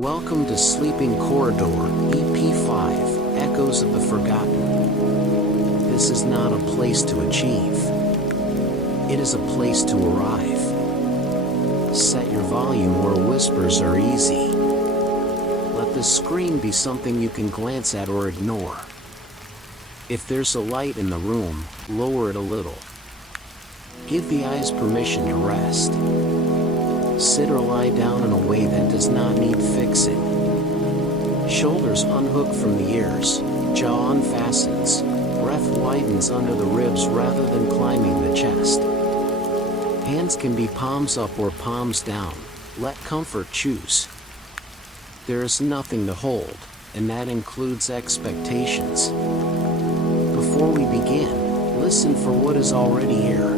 Welcome to Sleeping Corridor, EP5, Echoes of the Forgotten. This is not a place to achieve. It is a place to arrive. Set your volume where whispers are easy. Let the screen be something you can glance at or ignore. If there's a light in the room, lower it a little. Give the eyes permission to rest. Sit or lie down in a way that does not need fixing. Shoulders unhook from the ears, jaw unfastens, breath widens under the ribs rather than climbing the chest. Hands can be palms up or palms down, let comfort choose. There is nothing to hold, and that includes expectations. Before we begin, listen for what is already here.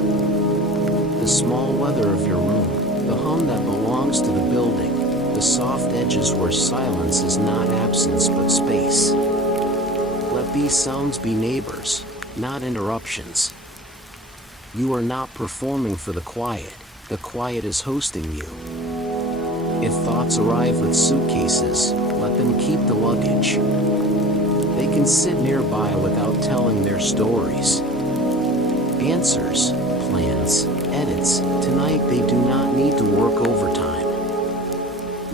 The small weather of your room. The hum that belongs to the building, the soft edges where silence is not absence but space. Let these sounds be neighbors, not interruptions. You are not performing for the quiet is hosting you. If thoughts arrive with suitcases, let them keep the luggage. They can sit nearby without telling their stories. Answers, plans, edits, tonight they do not need to work overtime.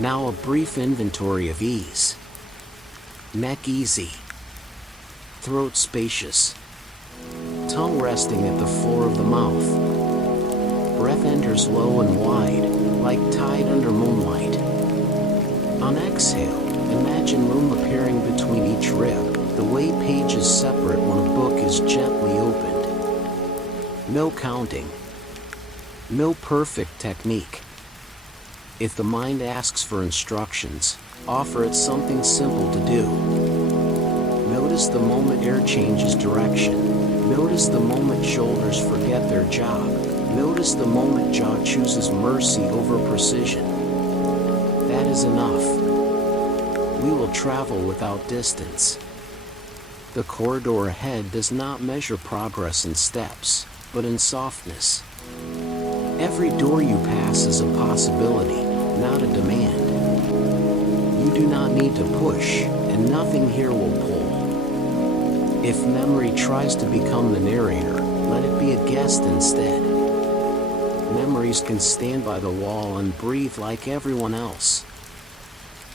Now a brief inventory of ease. Neck easy. Throat spacious. Tongue resting at the floor of the mouth. Breath enters low and wide, like tide under moonlight. On exhale, imagine room appearing between each rib, the way pages separate when a book is gently opened. No counting. No perfect technique. If the mind asks for instructions, offer it something simple to do. Notice the moment air changes direction. Notice the moment shoulders forget their job. Notice the moment jaw chooses mercy over precision. That is enough. We will travel without distance. The corridor ahead does not measure progress in steps, but in softness. Every door you pass is a possibility, not a demand. You do not need to push, and nothing here will pull. If memory tries to become the narrator, let it be a guest instead. Memories can stand by the wall and breathe like everyone else.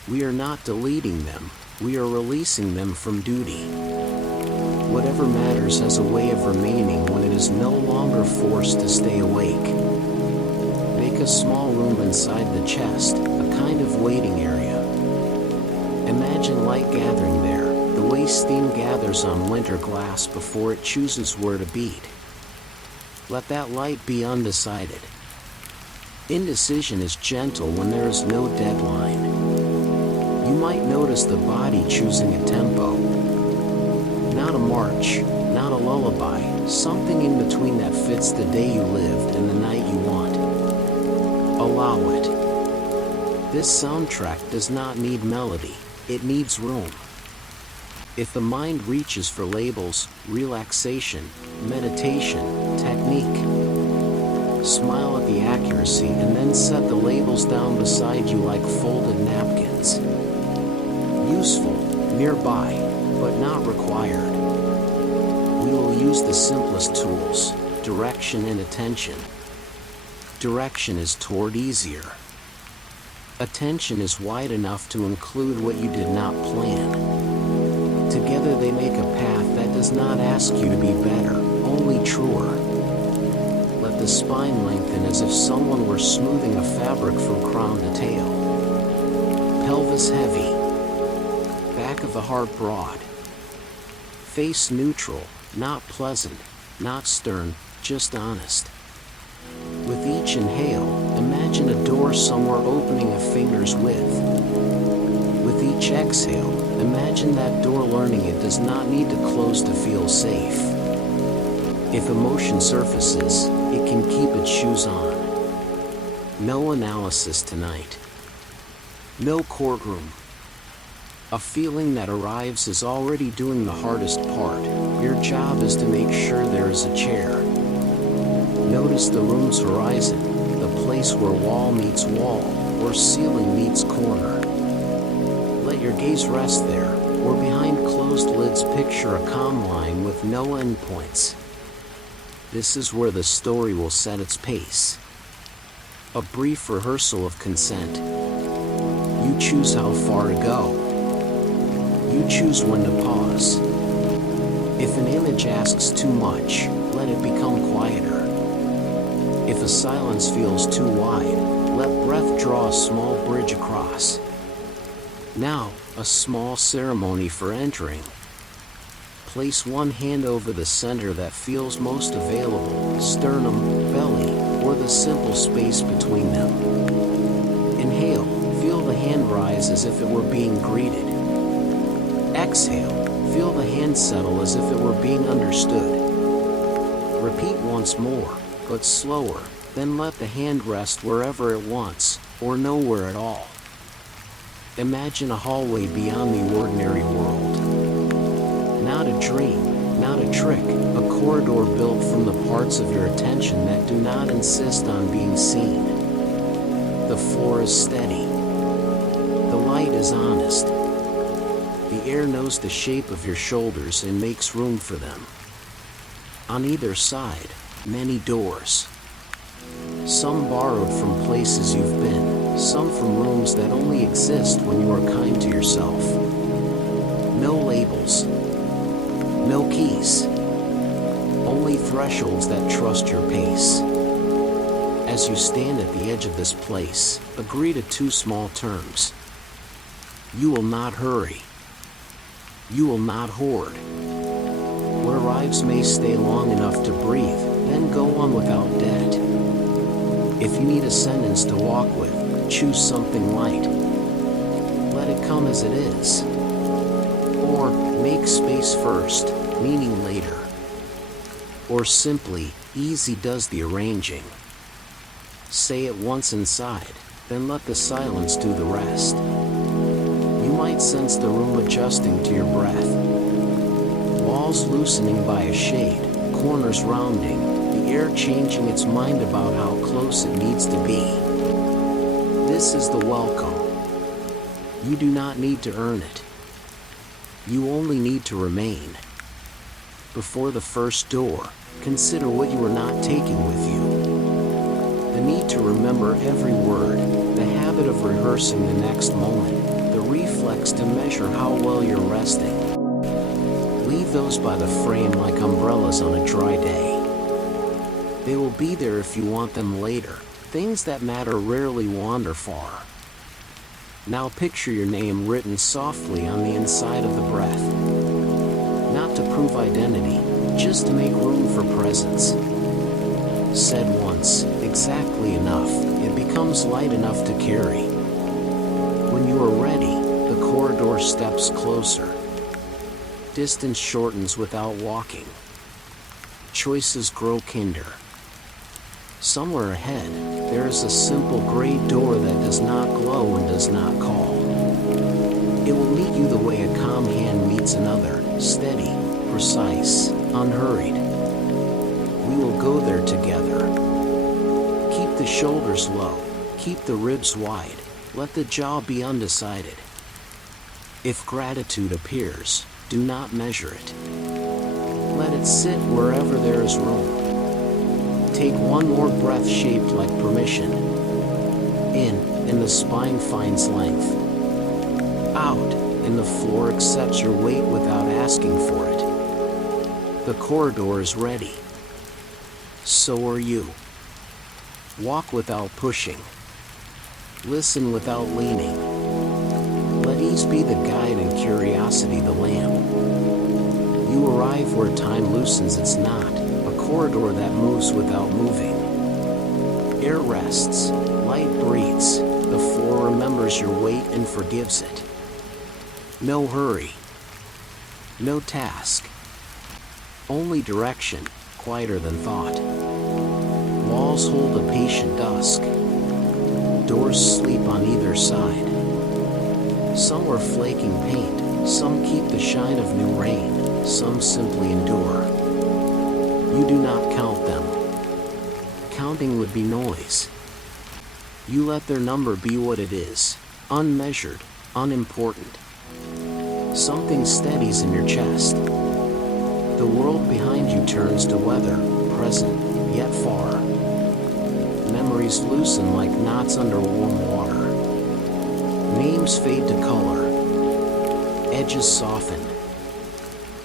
We are not deleting them, we are releasing them from duty. Whatever matters has a way of remaining when it is no longer forced to stay awake. Make a small room inside the chest, a kind of waiting area. Imagine light gathering there, the way steam gathers on winter glass before it chooses where to beat. Let that light be undecided. Indecision is gentle when there is no deadline. You might notice the body choosing a tempo. Not a march, not a lullaby, something in between that fits the day you lived and the night you want. Allow it. This soundtrack does not need melody, it needs room. If the mind reaches for labels, relaxation, meditation, technique, smile at the accuracy and then set the labels down beside you like folded napkins. Useful, nearby, but not required. We will use the simplest tools, direction and attention. Direction is toward easier. Attention is wide enough to include what you did not plan. Together they make a path that does not ask you to be better, only truer. Let the spine lengthen as if someone were smoothing a fabric from crown to tail. Pelvis heavy. Back of the heart broad. Face neutral, not pleasant, not stern, just honest. With each inhale, imagine a door somewhere opening a finger's width. With each exhale, imagine that door learning it does not need to close to feel safe. If emotion surfaces, it can keep its shoes on. No analysis tonight. No courtroom. A feeling that arrives is already doing the hardest part. Your job is to make sure there is a chair. Notice the room's horizon, the place where wall meets wall, or ceiling meets corner. Let your gaze rest there, or behind closed lids picture a calm line with no endpoints. This is where the story will set its pace. A brief rehearsal of consent. You choose how far to go. You choose when to pause. If an image asks too much, let it become quieter. If a silence feels too wide, let breath draw a small bridge across. Now, a small ceremony for entering. Place one hand over the center that feels most available, sternum, belly, or the simple space between them. Inhale, feel the hand rise as if it were being greeted. Exhale, feel the hand settle as if it were being understood. Repeat once more, but slower, then let the hand rest wherever it wants, or nowhere at all. Imagine a hallway beyond the ordinary world. Not a dream, not a trick, a corridor built from the parts of your attention that do not insist on being seen. The floor is steady. The light is honest. The air knows the shape of your shoulders and makes room for them. On either side, many doors. Some borrowed from places you've been, some from rooms that only exist when you are kind to yourself. No labels. No keys. Only thresholds that trust your pace. As you stand at the edge of this place, agree to two small terms. You will not hurry. You will not hoard. Where arrives may stay long enough to breathe, then go on without debt. If you need a sentence to walk with, choose something light. Let it come as it is. Or, make space first, meaning later. Or simply, easy does the arranging. Say it once inside, then let the silence do the rest. You might sense the room adjusting to your breath. Walls loosening by a shade, corners rounding, the air changing its mind about how close it needs to be. This is the welcome. You do not need to earn it. You only need to remain. Before the first door, consider what you are not taking with you. The need to remember every word, the habit of rehearsing the next moment, the reflex to measure how well you're resting. Leave those by the frame like umbrellas on a dry day. They will be there if you want them later. Things that matter rarely wander far. Now picture your name written softly on the inside of the breath. Not to prove identity, just to make room for presence. Said once, exactly enough, it becomes light enough to carry. When you are ready, the corridor steps closer. Distance shortens without walking. Choices grow kinder. Somewhere ahead, there is a simple gray door that does not glow and does not call. It will meet you the way a calm hand meets another, steady, precise, unhurried. We will go there together. Keep the shoulders low, keep the ribs wide, let the jaw be undecided. If gratitude appears, do not measure it. Let it sit wherever there is room. Take one more breath shaped like permission. In, and the spine finds length. Out, and the floor accepts your weight without asking for it. The corridor is ready. So are you. Walk without pushing. Listen without leaning. Let ease be the guide and curiosity the lamp. You arrive where time loosens its knot, a corridor that moves without moving. Air rests, light breathes, the floor remembers your weight and forgives it. No hurry. No task. Only direction, quieter than thought. Walls hold a patient dusk. Doors sleep on either side. Some are flaking paint, some keep the shine of new rain, some simply endure. You do not count them. Counting would be noise. You let their number be what it is, unmeasured, unimportant. Something steadies in your chest. The world behind you turns to weather, present, yet far. Memories loosen like knots under warm water. Names fade to color. Edges soften.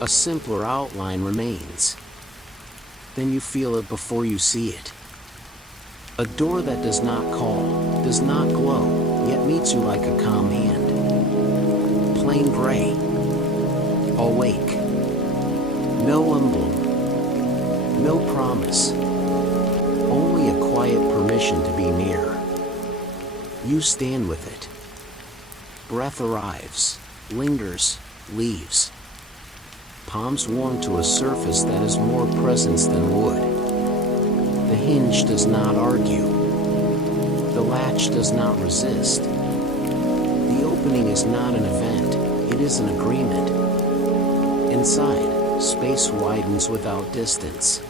A simpler outline remains. Then you feel it before you see it. A door that does not call, does not glow, yet meets you like a calm hand. Plain gray. Awake. No emblem. No promise. Only a quiet permission to be near. You stand with it. Breath arrives, lingers, leaves. Palms warm to a surface that is more presence than wood. The hinge does not argue. The latch does not resist. The opening is not an event, it is an agreement. Inside, space widens without distance.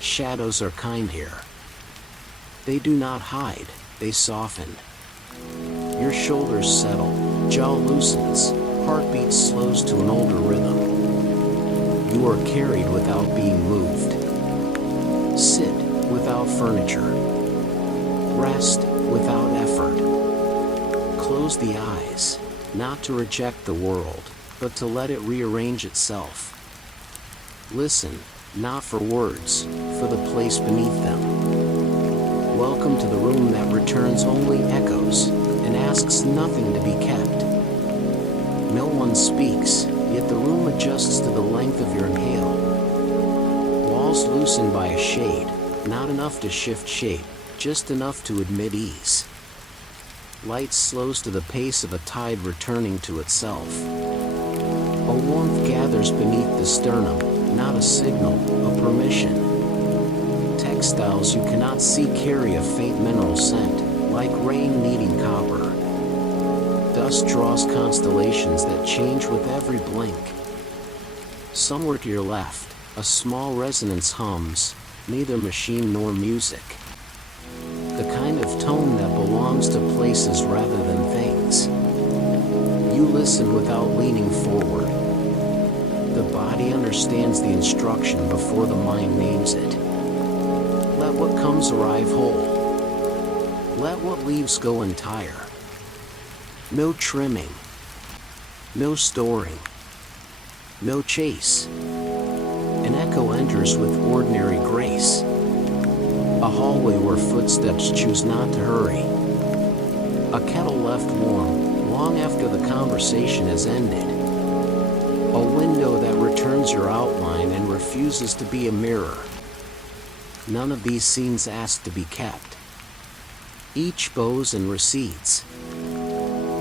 Shadows are kind here. They do not hide, they soften. Your shoulders settle, jaw loosens, heartbeat slows to an older rhythm. You are carried without being moved. Sit without furniture. Rest without effort. Close the eyes, not to reject the world, but to let it rearrange itself. Listen, not for words, for the place beneath them. Welcome to the room that returns only echoes, and asks nothing to be kept. No one speaks, yet the room adjusts to the length of your inhale. Walls loosen by a shade, not enough to shift shape, just enough to admit ease. Light slows to the pace of a tide returning to itself. A warmth gathers beneath the sternum, not a signal, a permission. Textiles you cannot see carry a faint mineral scent, like rain needing copper. Dust draws constellations that change with every blink. Somewhere to your left, a small resonance hums, neither machine nor music. The kind of tone that belongs to places rather than things. You listen without leaning forward. The body understands the instruction before the mind names it. Let what comes arrive whole. Let what leaves go entire. No trimming. No storing. No chase. An echo enters with ordinary grace. A hallway where footsteps choose not to hurry. A kettle left warm, long after the conversation has ended. A window that returns your outline and refuses to be a mirror. None of these scenes ask to be kept. Each bows and recedes.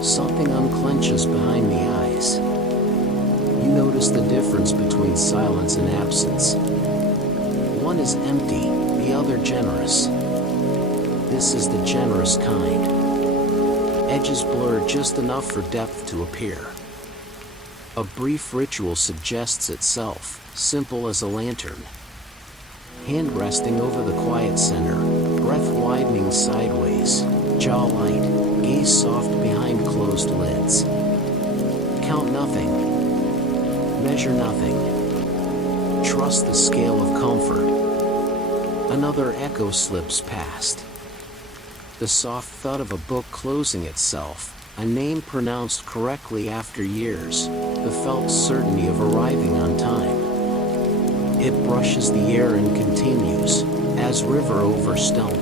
Something unclenches behind the eyes. You notice the difference between silence and absence. One is empty, the other generous. This is the generous kind. Edges blur just enough for depth to appear. A brief ritual suggests itself, simple as a lantern. Hand resting over the quiet center, breath widening sideways, jaw light, gaze soft behind closed lids. Count nothing. Measure nothing. Trust the scale of comfort. Another echo slips past. The soft thud of a book closing itself, a name pronounced correctly after years, the felt certainty of arriving on time. It brushes the air and continues, as river over stone.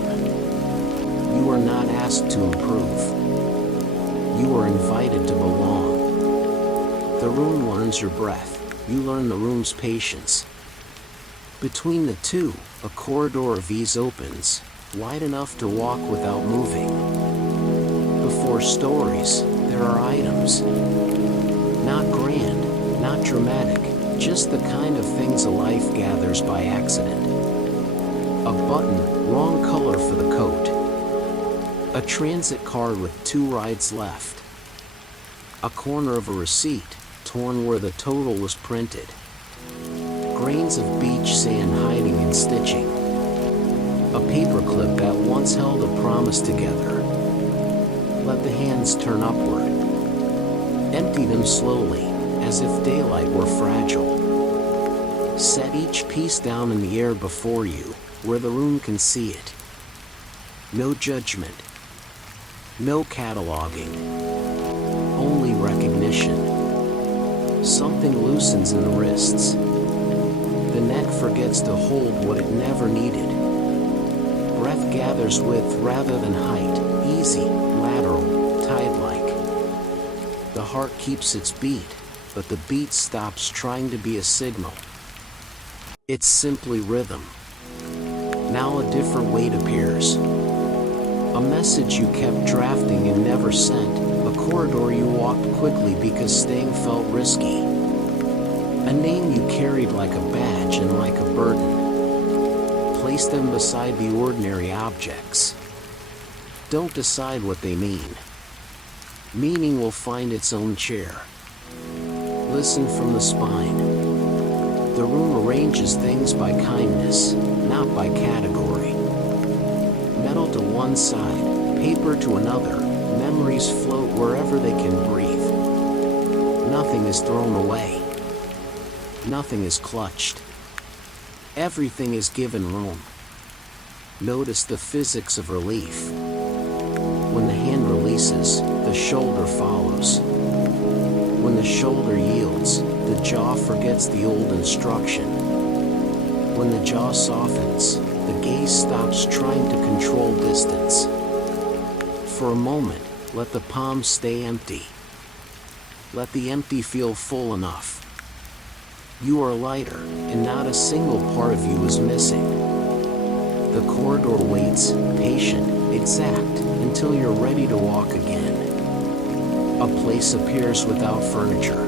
You are not asked to improve. You are invited to belong. The room learns your breath, you learn the room's patience. Between the two, a corridor of ease opens, wide enough to walk without moving. Before stories, there are items. Not grand, not dramatic, just the kind of things a life gathers by accident. A button, wrong color for the coat. A transit card with 2 rides left. A corner of a receipt, torn where the total was printed. Grains of beach sand hiding in stitching. A paperclip that once held a promise together. Let the hands turn upward. Empty them slowly, as if daylight were fragile. Set each piece down in the air before you, where the room can see it. No judgment. No cataloging. Only recognition. Something loosens in the wrists. The neck forgets to hold what it never needed. Breath gathers width rather than height, easy, lateral, tide-like. The heart keeps its beat, but the beat stops trying to be a signal. It's simply rhythm. Now a different weight appears. A message you kept drafting and never sent, a corridor you walked quickly because staying felt risky. A name you carried like a badge and like a burden. Place them beside the ordinary objects. Don't decide what they mean. Meaning will find its own chair. Listen from the spine. The room arranges things by kindness, not by category. Metal to one side, paper to another, memories float wherever they can breathe. Nothing is thrown away. Nothing is clutched. Everything is given room. Notice the physics of relief. When the hand releases, the shoulder follows. When the shoulder yields, the jaw forgets the old instruction. When the jaw softens, the gaze stops trying to control distance. For a moment, let the palms stay empty. Let the empty feel full enough. You are lighter, and not a single part of you is missing. The corridor waits, patient, exact, until you're ready to walk again. A place appears without furniture.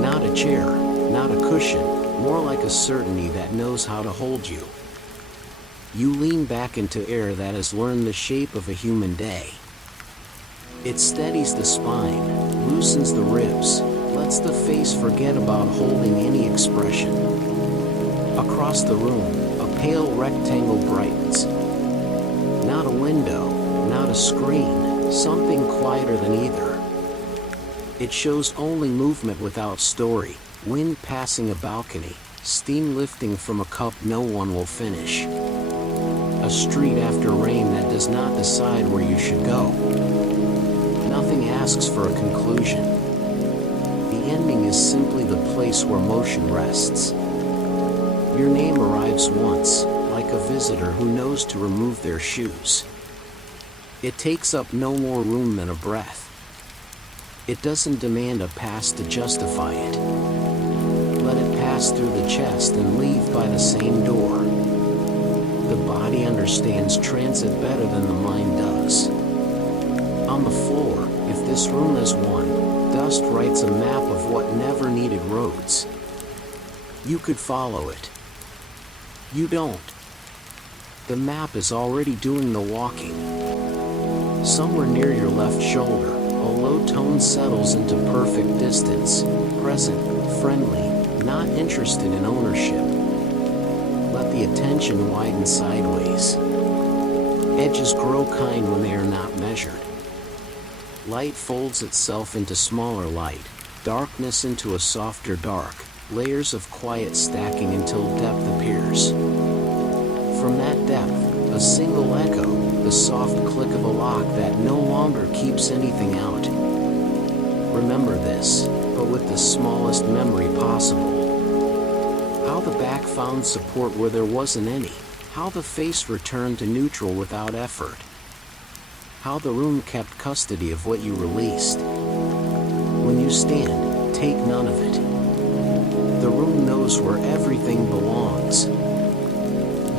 Not a chair, not a cushion, more like a certainty that knows how to hold you. You lean back into air that has learned the shape of a human day. It steadies the spine, loosens the ribs, lets the face forget about holding any expression. Across the room, a pale rectangle brightens. Not a window, not a screen, something quieter than either. It shows only movement without story, wind passing a balcony, steam lifting from a cup no one will finish. A street after rain that does not decide where you should go. Nothing asks for a conclusion. The ending is simply the place where motion rests. Your name arrives once, like a visitor who knows to remove their shoes. It takes up no more room than a breath. It doesn't demand a past to justify it. Let it pass through the chest and leave by the same door. The body understands transit better than the mind does. On the floor, if this room is one, dust writes a map of what never needed roads. You could follow it. You don't. The map is already doing the walking. Somewhere near your left shoulder, a low tone settles into perfect distance, present, friendly, not interested in ownership. Let the attention widen sideways. Edges grow kind when they are not measured. Light folds itself into smaller light, darkness into a softer dark, layers of quiet stacking until depth appears. From that depth, a single echo, the soft click of a lock that no longer keeps anything out. Remember this, but with the smallest memory possible. How the back found support where there wasn't any. How the face returned to neutral without effort. How the room kept custody of what you released. When you stand, take none of it. The room knows where everything belongs.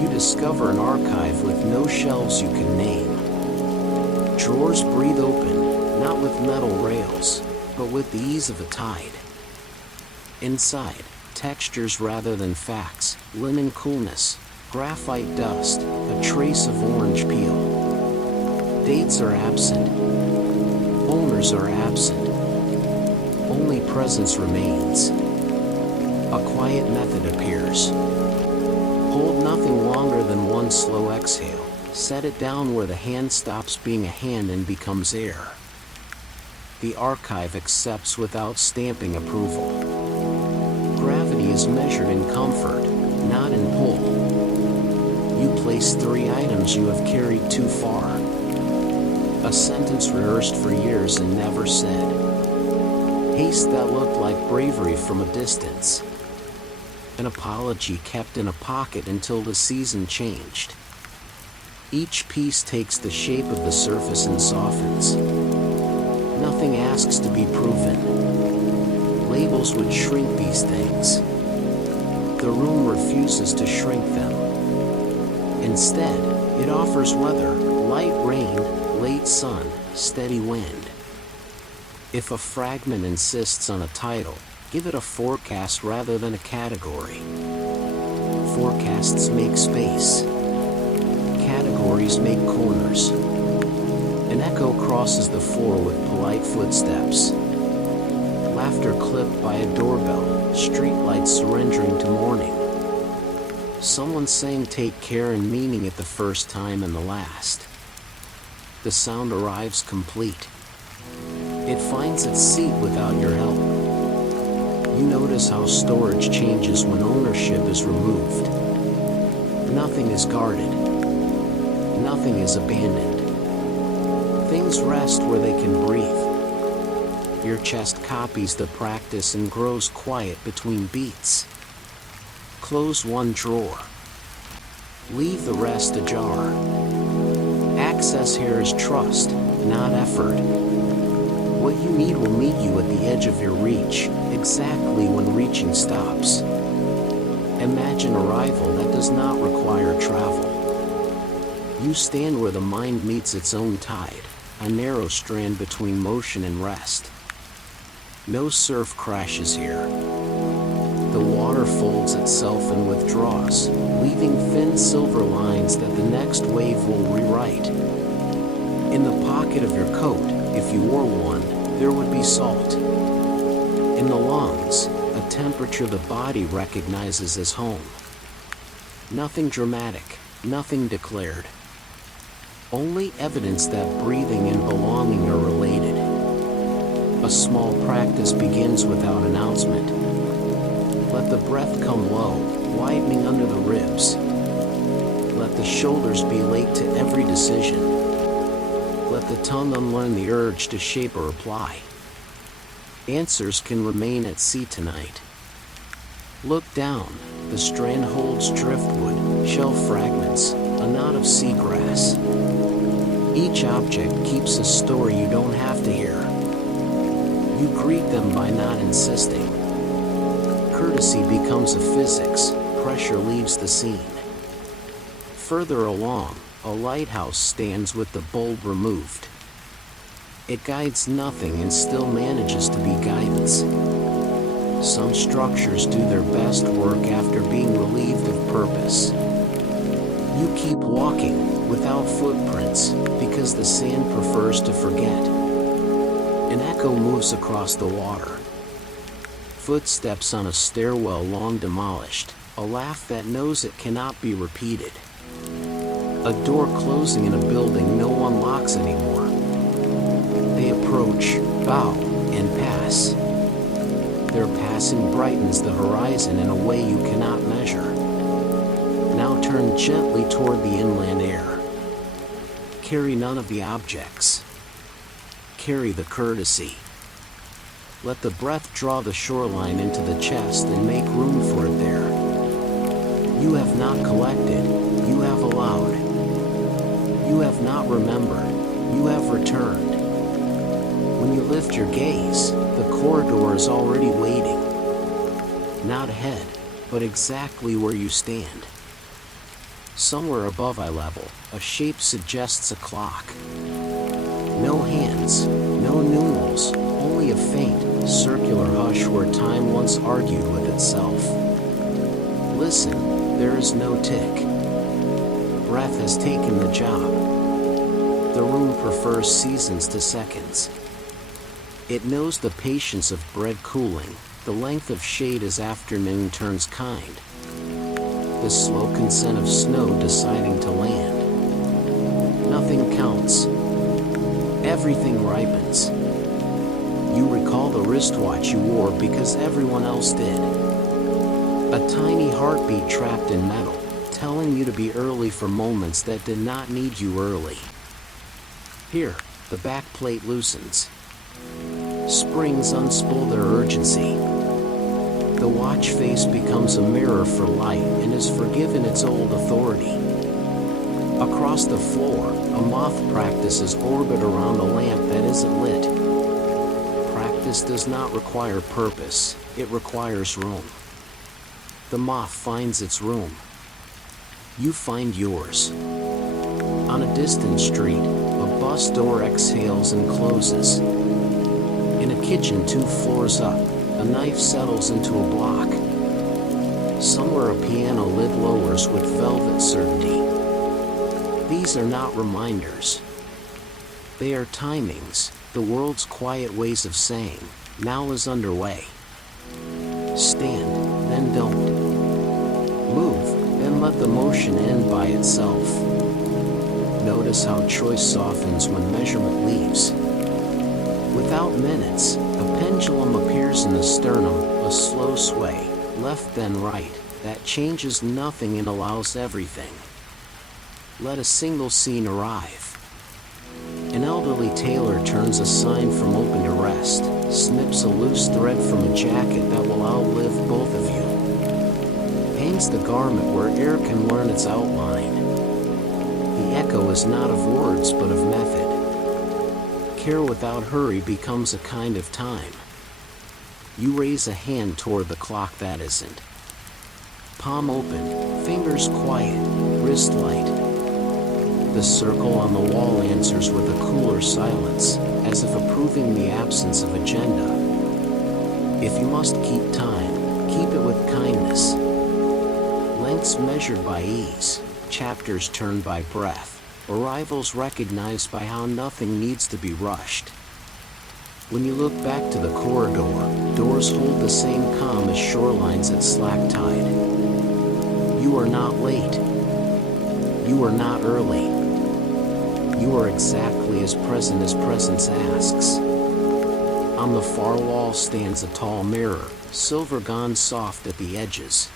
You discover an archive with no shelves you can name. Drawers breathe open, not with metal rails, but with the ease of a tide. Inside, textures rather than facts, linen coolness, graphite dust, a trace of orange peel. Dates are absent. Owners are absent. Only presence remains. A quiet method appears. Hold nothing longer than one slow exhale. Set it down where the hand stops being a hand and becomes air. the archive accepts without stamping approval. Gravity is measured in comfort, not in pull. You place 3 items you have carried too far. A sentence rehearsed for years and never said. Haste that looked like bravery from a distance. An apology kept in a pocket until the season changed. Each piece takes the shape of the surface and softens. Nothing asks to be proven. Labels would shrink these things. The room refuses to shrink them. Instead, it offers weather, light rain, late sun, steady wind. If a fragment insists on a title, give it a forecast rather than a category. Forecasts make space. Categories make corners. An echo crosses the floor with polite footsteps. Laughter clipped by a doorbell, streetlights surrendering to morning. Someone saying take care and meaning it the first time and the last. The sound arrives complete. It finds its seat without your help. You notice how storage changes when ownership is removed. Nothing is guarded. Nothing is abandoned. Things rest where they can breathe. Your chest copies the practice and grows quiet between beats. Close one drawer. Leave the rest ajar. Access here is trust, not effort. What you need will meet you at the edge of your reach, exactly when reaching stops. Imagine arrival that does not require travel. You stand where the mind meets its own tide, a narrow strand between motion and rest. No surf crashes here. The water folds itself and withdraws, leaving thin silver lines that the next wave will rewrite. In the pocket of your coat, if you wore one, there would be salt. In the lungs, a temperature the body recognizes as home. Nothing dramatic, nothing declared. Only evidence that breathing and belonging are related. A small practice begins without announcement. Let the breath come low, widening under the ribs. Let the shoulders be late to every decision. Let the tongue unlearn the urge to shape a reply. Answers can remain at sea tonight. Look down. The strand holds driftwood, shell fragments, a knot of seagrass. Each object keeps a story you don't have to hear. You greet them by not insisting. Courtesy becomes a physics, pressure leaves the scene. Further along, a lighthouse stands with the bulb removed. It guides nothing and still manages to be guidance. Some structures do their best work after being relieved of purpose. You keep walking, without footprints, because the sand prefers to forget. An echo moves across the water. Footsteps on a stairwell long demolished, a laugh that knows it cannot be repeated. A door closing in a building no one locks anymore. They approach, bow, and pass. Their passing brightens the horizon in a way you cannot measure. Now turn gently toward the inland air. Carry none of the objects. Carry the courtesy. Let the breath draw the shoreline into the chest and make room for it there. You have not collected, you have allowed. You have not remembered, you have returned. When you lift your gaze, the corridor is already waiting. Not ahead, but exactly where you stand. Somewhere above eye level, a shape suggests a clock. No hands, no numerals, only a faint, circular hush where time once argued with itself. Listen, there is no tick. Breath has taken the job. The room prefers seasons to seconds. It knows the patience of bread cooling, the length of shade as afternoon turns kind. The slow consent of snow deciding to land. Nothing counts. Everything ripens. the wristwatch you wore because everyone else did. A tiny heartbeat trapped in metal, telling you to be early for moments that did not need you early. Here, the back plate loosens. Springs unspool their urgency. The watch face becomes a mirror for light and is forgiven its old authority. Across the floor, a moth practices orbit around a lamp that isn't lit. Practice does not require purpose, it requires room. The moth finds its room. You find yours. On a distant street, a bus door exhales and closes. In a kitchen 2 floors up, a knife settles into a block. Somewhere a piano lid lowers with velvet certainty. These are not reminders. They are timings, the world's quiet ways of saying, now is underway. Stand, then don't. Move, then let the motion end by itself. Notice how choice softens when measurement leaves. Without minutes, a pendulum appears in the sternum, a slow sway, left then right, that changes nothing and allows everything. Let a single scene arrive. An elderly tailor turns a sign from open to rest, snips a loose thread from a jacket that will outlive both of you. Hangs the garment where air can learn its outline. The echo is not of words but of method. Care without hurry becomes a kind of time. You raise a hand toward the clock that isn't. Palm open, fingers quiet, wrist light. The circle on the wall answers with a cooler silence, as if approving the absence of agenda. If you must keep time, keep it with kindness. Lengths measured by ease, chapters turned by breath, arrivals recognized by how nothing needs to be rushed. When you look back to the corridor, doors hold the same calm as shorelines at slack tide. You are not late. You are not early. You are exactly as presence asks. On the far wall stands a tall mirror, silver gone soft at the edges.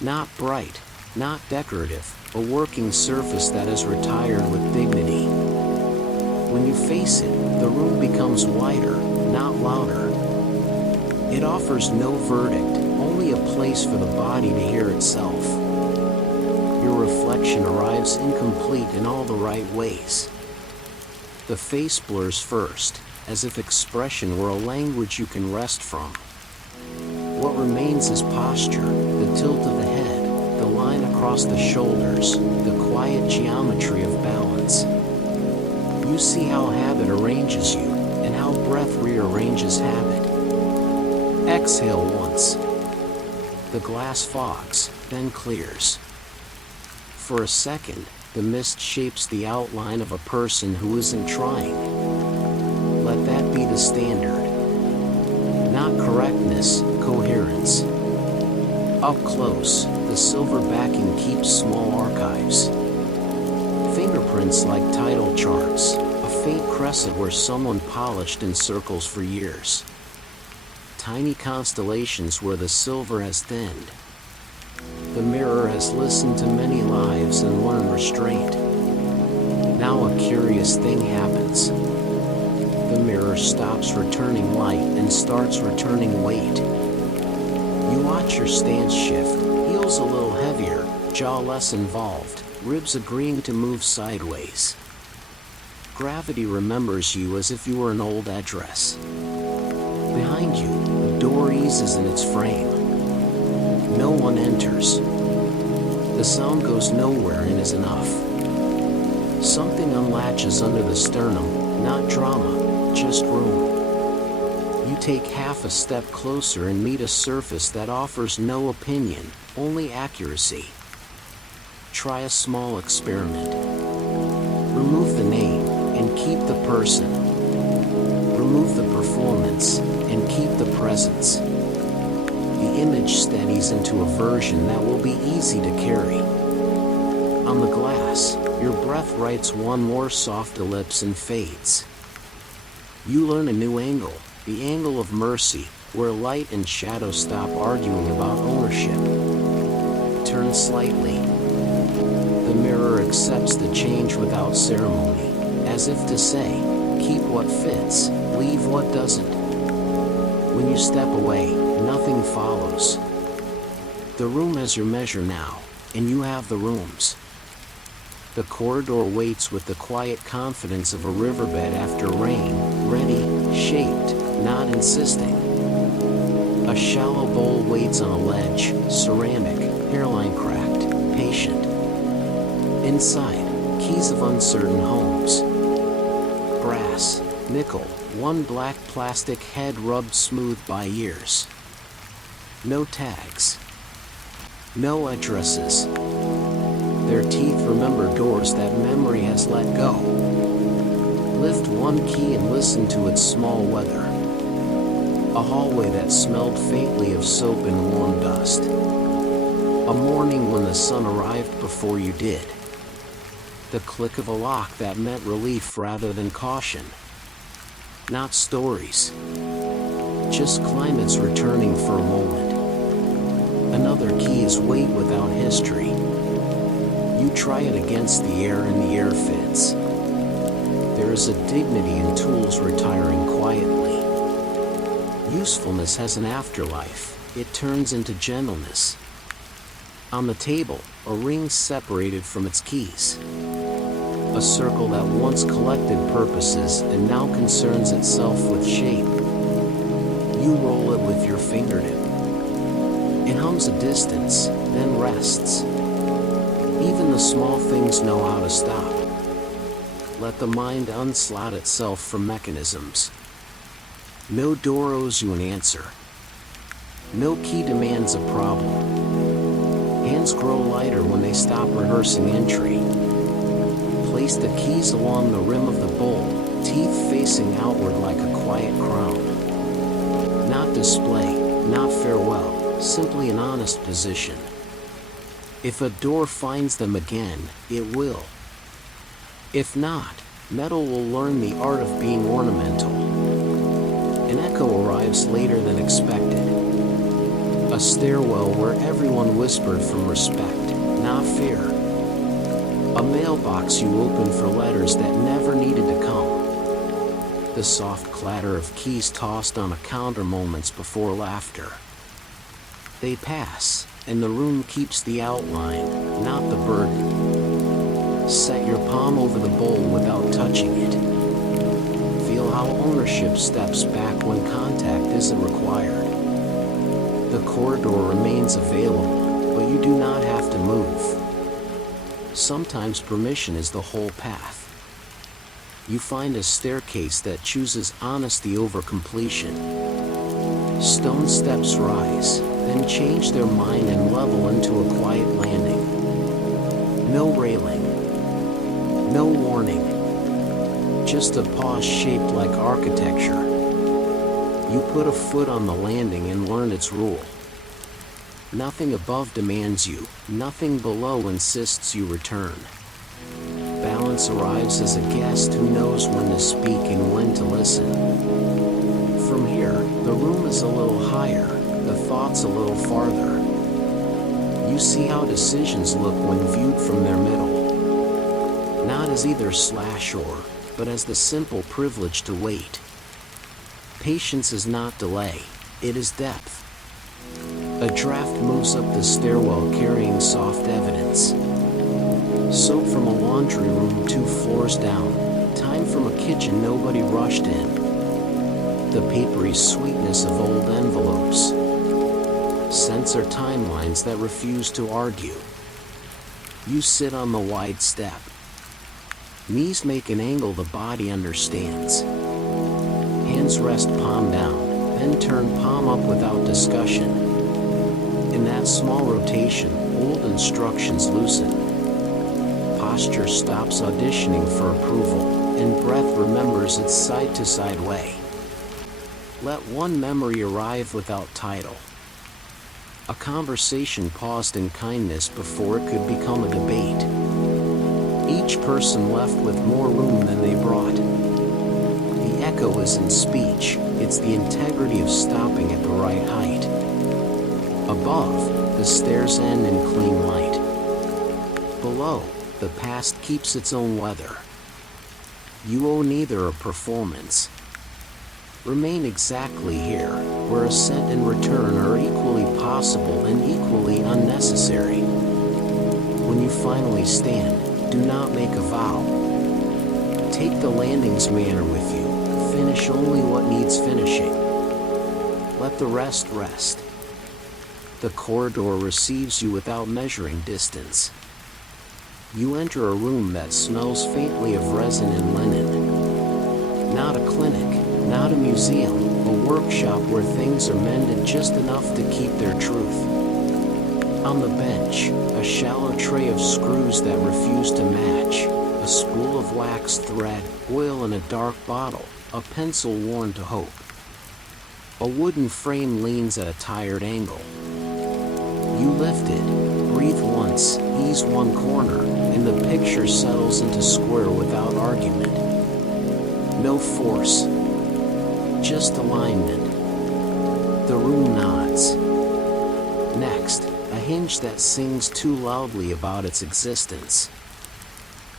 Not bright, not decorative, a working surface that is retired with dignity. When you face it, the room becomes wider, not louder. It offers no verdict, only a place for the body to hear itself. Your reflection arrives incomplete in all the right ways. The face blurs first, as if expression were a language you can rest from. What remains is posture, the tilt of the head, the line across the shoulders, the quiet geometry of balance. You see how habit arranges you, and how breath rearranges habit. Exhale once. The glass fogs, then clears. For a second, the mist shapes the outline of a person who isn't trying. Let that be the standard. Not correctness, coherence. Up close, the silver backing keeps small archives. Fingerprints like title charts, a faint crescent where someone polished in circles for years. Tiny constellations where the silver has thinned. The mirror has listened to many lives and learned restraint. Now a curious thing happens. The mirror stops returning light and starts returning weight. You watch your stance shift, heels a little heavier, jaw less involved, ribs agreeing to move sideways. Gravity remembers you as if you were an old address. Behind you, the door eases in its frame. No one enters. The sound goes nowhere and is enough. Something unlatches under the sternum, not drama, just room. You take half a step closer and meet a surface that offers no opinion, only accuracy. Try a small experiment. Remove the name and keep the person. Remove the performance and keep the presence. The image steadies into a version that will be easy to carry. On the glass, your breath writes one more soft ellipse and fades. You learn a new angle, The angle of mercy, where light and shadow stop arguing about ownership. Turn slightly. The mirror accepts the change without ceremony, as if to say, keep what fits, leave what doesn't. When you step away, nothing follows. The room has your measure now, and you have the room's. The corridor waits with the quiet confidence of a riverbed after rain, ready, shaped, not insisting. A shallow bowl waits on a ledge, ceramic, hairline cracked, patient. Inside, keys of uncertain homes. Brass, nickel, one black plastic head rubbed smooth by years. No tags. No addresses. Their teeth remember doors that memory has let go. Lift one key and listen to its small weather. A hallway that smelled faintly of soap and warm dust. A morning when the sun arrived before you did. The click of a lock that meant relief rather than caution. Not stories. Just climates returning for a moment. Another key is weight without history. You try it against the air and the air fits. There is a dignity in tools retiring quietly. Usefulness has an afterlife, it turns into gentleness. On the table, a ring separated from its keys. A circle that once collected purposes and now concerns itself with shape. You roll it with your fingertip. It hums a distance, then rests. Even the small things know how to stop. Let the mind unslot itself from mechanisms. No door owes you an answer. No key demands a problem. Hands grow lighter when they stop rehearsing entry. Place the keys along the rim of the bowl, teeth facing outward like a quiet crown. Not display, not farewell, simply an honest position. If a door finds them again, it will. If not, metal will learn the art of being ornamental. An echo arrives later than expected. A stairwell where everyone whispered from respect, not fear. A mailbox you open for letters that never needed to come. The soft clatter of keys tossed on a counter moments before laughter. They pass, and the room keeps the outline, not the burden. Set your palm over the bowl without touching it. Feel how ownership steps back when contact isn't required. The corridor remains available, but you do not have to move. Sometimes permission is the whole path. You find a staircase that chooses honesty over completion. Stone steps rise, then change their mind and level into a quiet landing. No railing. No warning. Just a pause shaped like architecture. You put a foot on the landing and learn its rule. Nothing above demands you, nothing below insists you return. Balance arrives as a guest who knows when to speak and when to listen. From here, the room is a little higher, the thoughts a little farther. You see how decisions look when viewed from their middle. Not as either slash or, but as the simple privilege to wait. Patience is not delay, it is depth. A draft moves up the stairwell carrying soft evidence. Soap from a laundry room 2 floors down, time from a kitchen nobody rushed in. The papery sweetness of old envelopes. Scents are timelines that refuse to argue. You sit on the wide step. Knees make an angle the body understands. Hands rest palm down, then turn palm up without discussion. In that small rotation, old instructions loosen. Posture stops auditioning for approval, and breath remembers its side-to-side way. Let one memory arrive without title. A conversation paused in kindness before it could become a debate. Each person left with more room than they brought. The echo isn't speech, it's the integrity of stopping at the right height. Above, the stairs end in clean light. Below, the past keeps its own weather. You owe neither a performance. Remain exactly here, where ascent and return are equally possible and equally unnecessary. When you finally stand, do not make a vow. Take the landing's manner with you, finish only what needs finishing. Let the rest rest. The corridor receives you without measuring distance. You enter a room that smells faintly of resin and linen. Not a clinic, not a museum, a workshop where things are mended just enough to keep their truth. On the bench, a shallow tray of screws that refuse to match, a spool of waxed thread, oil in a dark bottle, a pencil worn to hope. A wooden frame leans at a tired angle. You lift it, breathe once, ease one corner, and the picture settles into square without argument. No force, just alignment. The room nods. Next, a hinge that sings too loudly about its existence.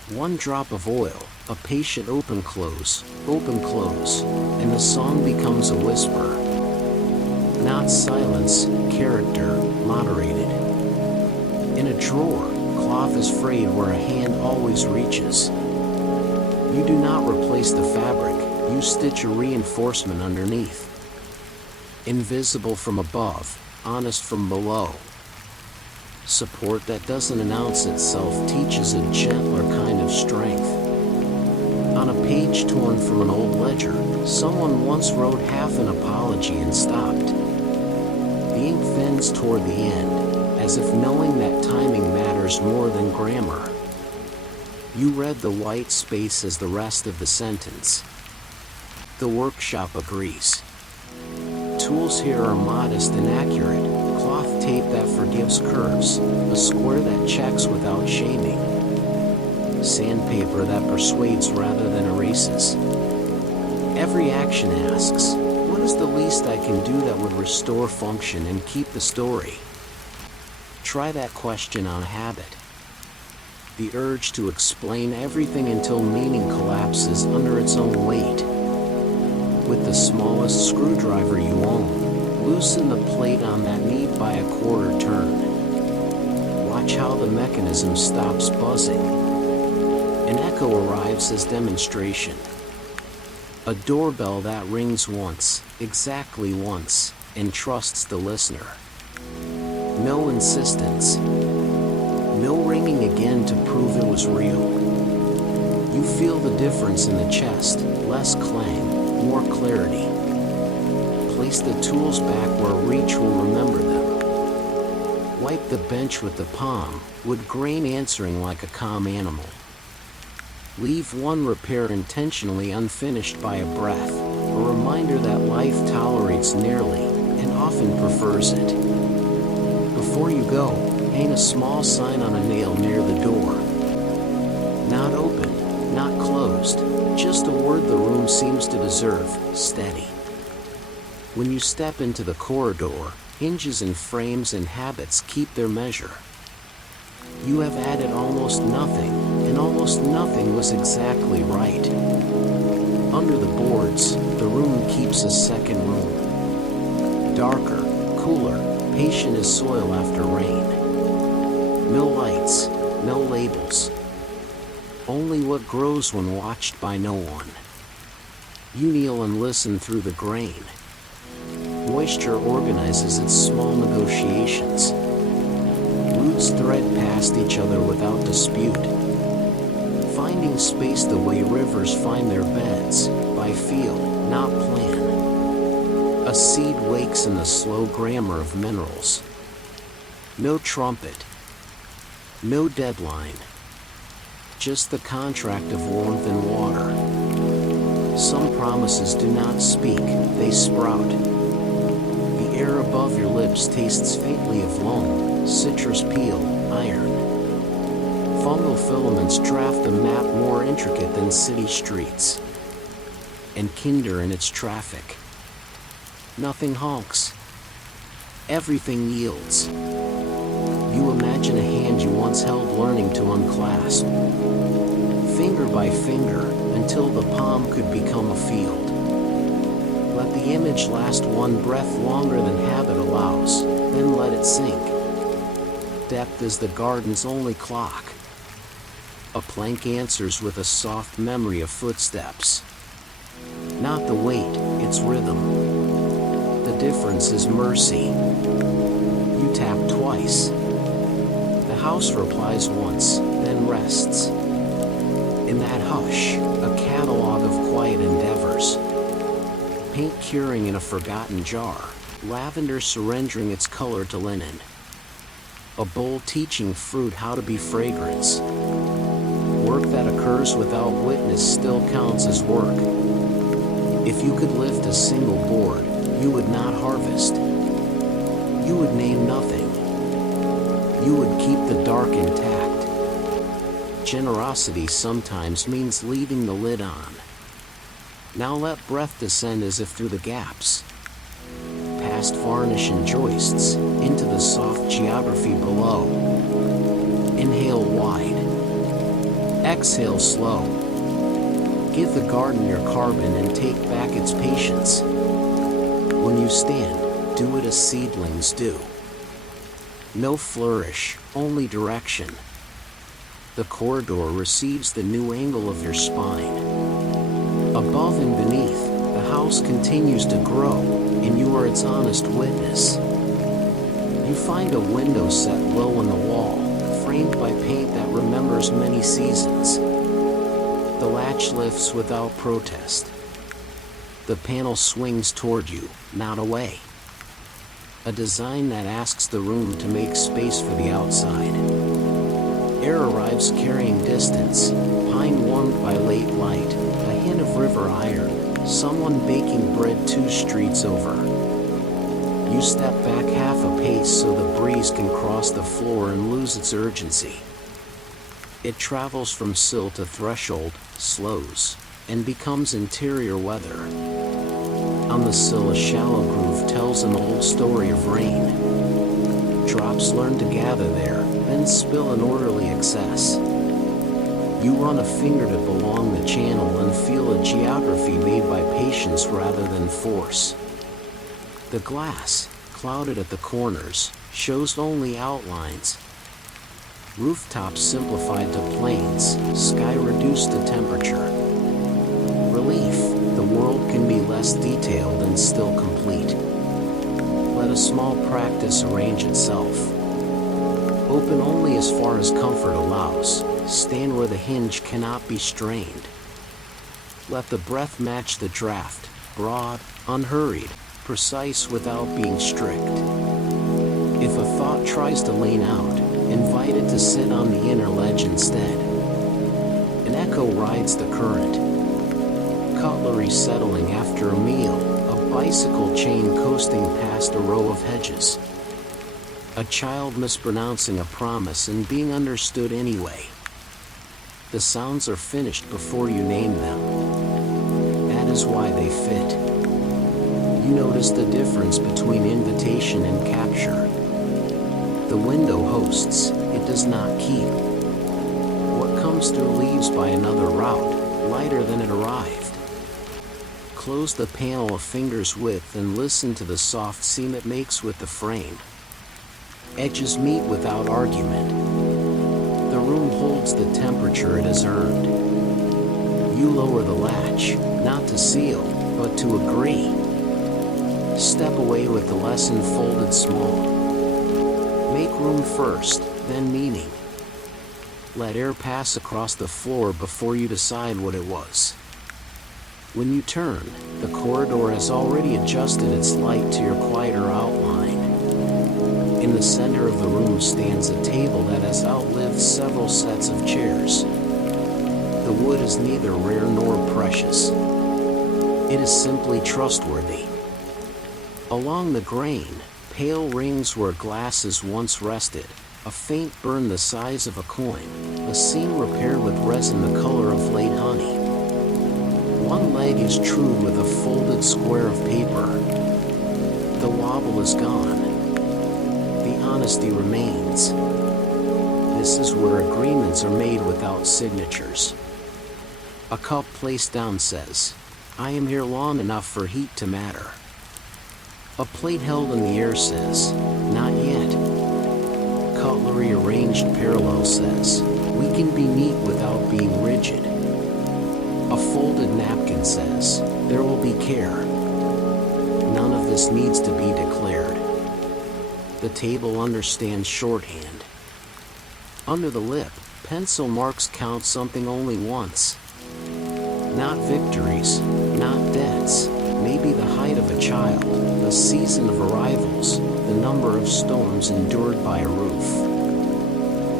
One drop of oil, a patient open-close, and the song becomes a whisper. Not silence, character, moderated. In a drawer, cloth is frayed where a hand always reaches. You do not replace the fabric, you stitch a reinforcement underneath. Invisible from above, honest from below. Support that doesn't announce itself teaches a gentler kind of strength. On a page torn from an old ledger, someone once wrote half an apology and stopped. The ink thins toward the end, as if knowing that timing matters more than grammar. You read the white space as the rest of the sentence. The workshop agrees. Tools here are modest and accurate, cloth tape that forgives curves, a square that checks without shaming. Sandpaper that persuades rather than erases. Every action asks, what is the least I can do that would restore function and keep the story? Try that question on habit. The urge to explain everything until meaning collapses under its own weight. With the smallest screwdriver you own, loosen the plate on that need by a quarter turn. Watch how the mechanism stops buzzing. An echo arrives as demonstration. A doorbell that rings once, exactly once, and trusts the listener. No insistence. No ringing again to prove it was real. You feel the difference in the chest, less clang, more clarity. Place the tools back where reach will remember them. Wipe the bench with the palm, wood grain answering like a calm animal. Leave one repair intentionally unfinished by a breath, a reminder that life tolerates nearly, and often prefers it. Before you go, hang a small sign on a nail near the door. Not open, not closed, just a word the room seems to deserve, steady. When you step into the corridor, hinges and frames and habits keep their measure. You have added almost nothing, and almost nothing was exactly right. Under the boards, the room keeps a second room. Darker, cooler, patient as soil after rain. No lights, no labels. Only what grows when watched by no one. You kneel and listen through the grain. Moisture organizes its small negotiations. Roots thread past each other without dispute. Finding space the way rivers find their beds, by feel, not plan. A seed wakes in the slow grammar of minerals. No trumpet. No deadline. Just the contract of warmth and water. Some promises do not speak, they sprout. The air above your lips tastes faintly of loam, citrus peel, iron. Fungal filaments draft a map more intricate than city streets. and kinder in its traffic. Nothing honks. Everything yields. You imagine a hand you once held learning to unclasp, finger by finger, until the palm could become a field. Let the image last one breath longer than habit allows, then let it sink. Depth is the garden's only clock. A plank answers with a soft memory of footsteps. Not the weight, its rhythm. The difference is mercy. You tap twice. The house replies once, then rests. In that hush, a catalog of quiet endeavors. Paint curing in a forgotten jar, lavender surrendering its color to linen. A bowl teaching fruit how to be fragrance. Work that occurs without witness still counts as work. If you could lift a single board, you would not harvest. You would name nothing. You would keep the dark intact. Generosity sometimes means leaving the lid on. Now let breath descend as if through the gaps. Past varnish and joists, into the soft geography below. Inhale wide. Exhale slow. Give the garden your carbon and take back its patience. When you stand, do it as seedlings do. No flourish, only direction. The corridor receives the new angle of your spine. Above and beneath, the house continues to grow, and you are its honest witness. You find a window set low in the wall, framed by paint that remembers many seasons. The latch lifts without protest. The panel swings toward you, not away. A design that asks the room to make space for the outside. Air arrives carrying distance, pine warmed by late light, a hint of river iron, someone baking bread 2 streets over. You step back half a pace so the breeze can cross the floor and lose its urgency. It travels from sill to threshold, slows, and becomes interior weather. On the sill, a shallow groove tells an old story of rain. Drops learn to gather there, then spill in orderly excess. You run a fingertip along the channel and feel a geography made by patience rather than force. The glass, clouded at the corners, shows only outlines. Rooftops simplified to plains, sky reduced to temperature. Relief, the world can be less detailed and still complete. Let a small practice arrange itself. Open only as far as comfort allows, stand where the hinge cannot be strained. Let the breath match the draft, broad, unhurried, precise without being strict. If a thought tries to lean out, invite it to sit on the inner ledge instead. An echo rides the current. Cutlery settling after a meal, a bicycle chain coasting past a row of hedges. A child mispronouncing a promise and being understood anyway. The sounds are finished before you name them. That is why they fit. You notice the difference between invitation and capture. The window hosts, it does not keep. What comes through leaves by another route, lighter than it arrived. Close the panel a finger's width and listen to the soft seam it makes with the frame. Edges meet without argument. The room holds the temperature it has earned. You lower the latch, not to seal, but to agree. Step away with the lesson folded small. Make room first, then meaning. Let air pass across the floor before you decide what it was. When you turn, the corridor has already adjusted its light to your quieter outline. In the center of the room stands a table that has outlived several sets of chairs. The wood is neither rare nor precious. It is simply trustworthy. Along the grain, pale rings where glasses once rested, a faint burn the size of a coin, a seam repaired with resin the color of late honey. One is true with a folded square of paper. The wobble is gone. The honesty remains. This is where agreements are made without signatures. A cup placed down says, "I am here long enough for heat to matter." A plate held in the air says, "Not yet." Cutlery arranged parallel says, "We can be neat without being rigid." A folded napkin says, "There will be care." None of this needs to be declared. The table understands shorthand. Under the lip, pencil marks count something only once. Not victories, not debts, maybe the height of a child, a season of arrivals, the number of storms endured by a roof.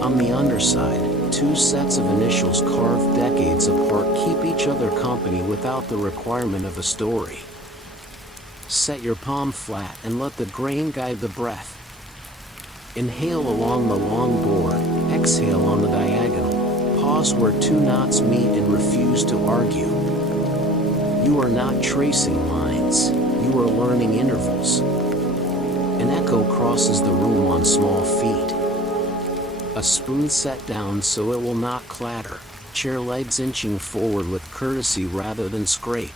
On the underside, two sets of initials carved decades apart keep each other company without the requirement of a story. Set your palm flat and let the grain guide the breath. Inhale along the long board, exhale on the diagonal, pause where two knots meet and refuse to argue. You are not tracing lines, you are learning intervals. An echo crosses the room on small feet. A spoon set down so it will not clatter, chair legs inching forward with courtesy rather than scrape.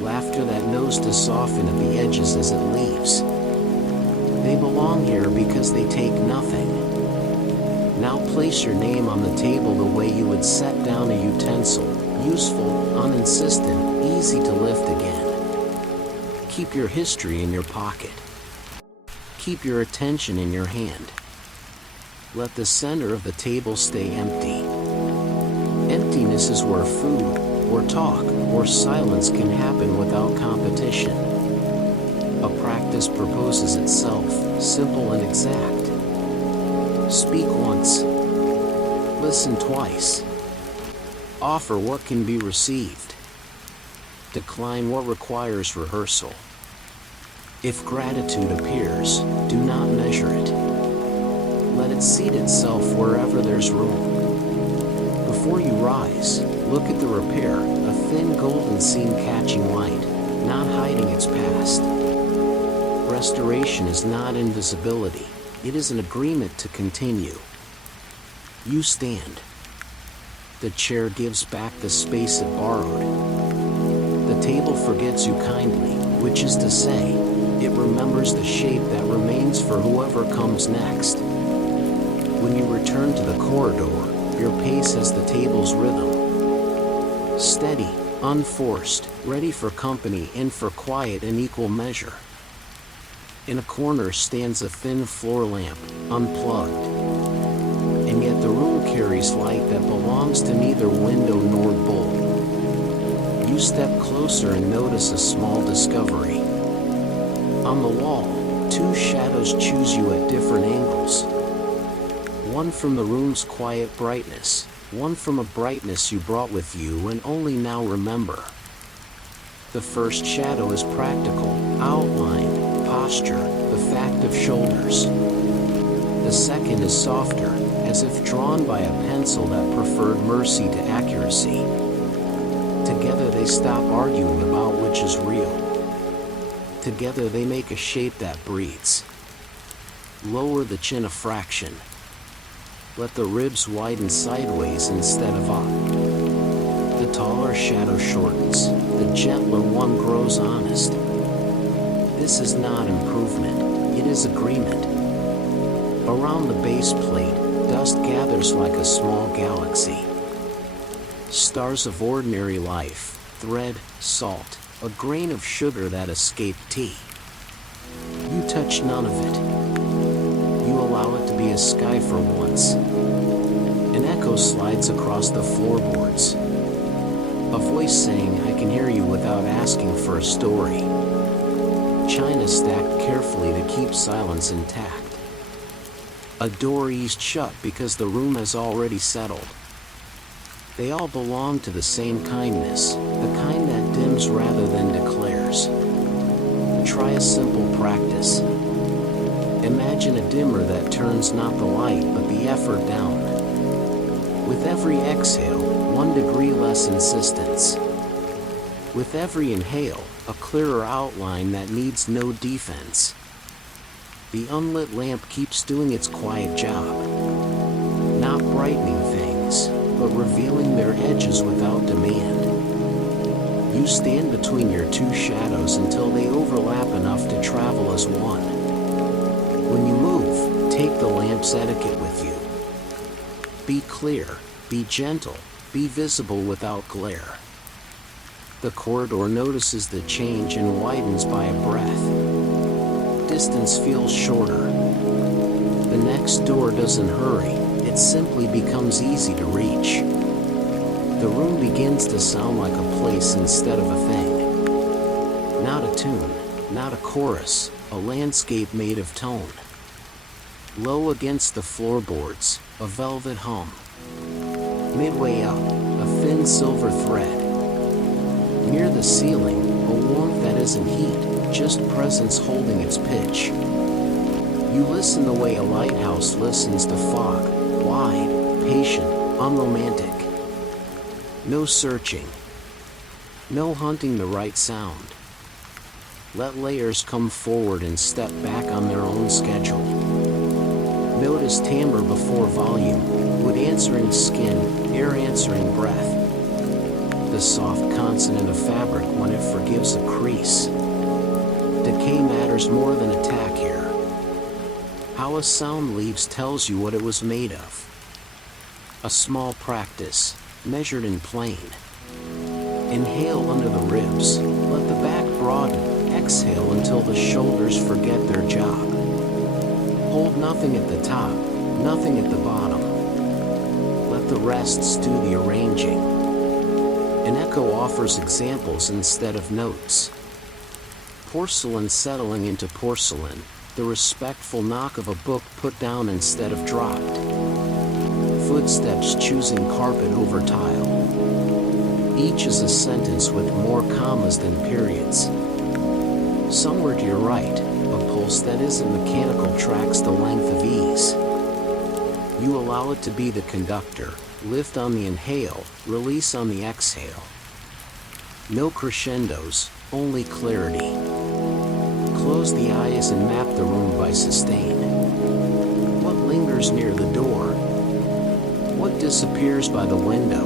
Laughter that knows to soften at the edges as it leaves. They belong here because they take nothing. Now place your name on the table the way you would set down a utensil, useful, uninsistent, easy to lift again. Keep your history in your pocket. Keep your attention in your hand. Let the center of the table stay empty. Emptiness is where food, or talk, or silence can happen without competition. A practice proposes itself, simple and exact. Speak once. Listen twice. Offer what can be received. Decline what requires rehearsal. If gratitude appears, do not measure it. Let it seat itself wherever there's room. Before you rise, look at the repair, a thin golden seam catching light, not hiding its past. Restoration is not invisibility, it is an agreement to continue. You stand. The chair gives back the space it borrowed. The table forgets you kindly, which is to say, it remembers the shape that remains for whoever comes next. When you return to the corridor, your pace has the table's rhythm. Steady, unforced, ready for company and for quiet in equal measure. In a corner stands a thin floor lamp, unplugged. And yet the room carries light that belongs to neither window nor bowl. You step closer and notice a small discovery. On the wall, two shadows choose you at different angles. One from the room's quiet brightness, one from a brightness you brought with you and only now remember. The first shadow is practical, outline, posture, the fact of shoulders. The second is softer, as if drawn by a pencil that preferred mercy to accuracy. Together they stop arguing about which is real. Together they make a shape that breathes. Lower the chin a fraction. Let the ribs widen sideways instead of up. The taller shadow shortens, the gentler one grows honest. This is not improvement, it is agreement. Around the base plate, dust gathers like a small galaxy. Stars of ordinary life, thread, salt, a grain of sugar that escaped tea. You touch none of it. You allow it to be a sky for once. An echo slides across the floorboards. A voice saying, "I can hear you," without asking for a story. China stacked carefully to keep silence intact. A door eased shut because the room has already settled. They all belong to the same kindness, the kind that dims rather than declares. Try a simple practice. Imagine a dimmer that turns not the light but the effort down. With every exhale, 1 degree less insistence. With every inhale, a clearer outline that needs no defense. The unlit lamp keeps doing its quiet job. Not brightening things, but revealing their edges without demand. You stand between your two shadows until they overlap enough to travel as one. When you move, take the lamp's etiquette with you. Be clear, be gentle, be visible without glare. The corridor notices the change and widens by a breath. Distance feels shorter. The next door doesn't hurry, it simply becomes easy to reach. The room begins to sound like a place instead of a thing. Not a tune, not a chorus, a landscape made of tone. Low against the floorboards, a velvet hum. Midway up, a thin silver thread. Near the ceiling, a warmth that isn't heat, just presence holding its pitch. You listen the way a lighthouse listens to fog, wide, patient, unromantic. No searching. No hunting the right sound. Let layers come forward and step back on their own schedule. Notice timbre before volume, wood answering skin, air answering breath. The soft consonant of fabric when it forgives a crease. Decay matters more than attack here. How a sound leaves tells you what it was made of. A small practice, measured in plain. Inhale under the ribs, let the back broaden, exhale until the shoulders forget their job. Hold nothing at the top, nothing at the bottom. Let the rests do the arranging. An echo offers examples instead of notes. Porcelain settling into porcelain, the respectful knock of a book put down instead of dropped. Footsteps choosing carpet over tile. Each is a sentence with more commas than periods. Somewhere to your right, a pulse that isn't mechanical tracks the length of ease. You allow it to be the conductor, lift on the inhale, release on the exhale. No crescendos, only clarity. Close the eyes and map the room by sustain. What lingers near the door? What disappears by the window?